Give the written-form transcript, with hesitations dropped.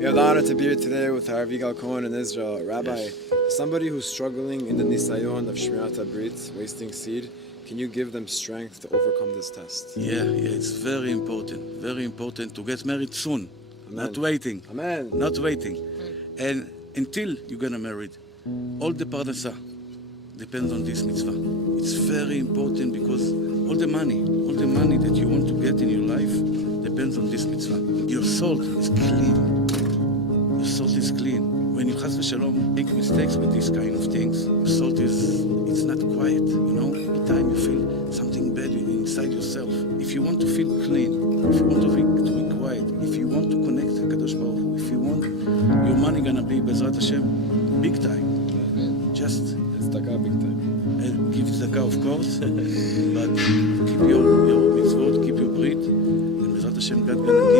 We have the honor to be here today with our Avigal Cohen in Israel. Rabbi, somebody who's struggling in the nisayon of Shmirat HaBrit, wasting seed, can you give them strength to overcome this test? Yeah, it's very important to get married soon. Amen. Not waiting. Amen. Not waiting. And until you're gonna marry, all the parnasa depends on this mitzvah. It's very important because all the money that you want to get in your life depends on this mitzvah. Your soul is clean. Your soul is clean. When you chas v'shalom make mistakes with these kind of things, your soul it's not quiet, you know? Every time you feel something bad inside yourself. If you want to feel clean, if you want to be quiet, if you want to connect to Kadosh Baruch Hu, if you want your money gonna be Bezrat Hashem, big time. Just Tzedakah big time. give tzedakah, of course, but keep your mitzvot, keep your brit, and Bezrat Hashem, God gonna give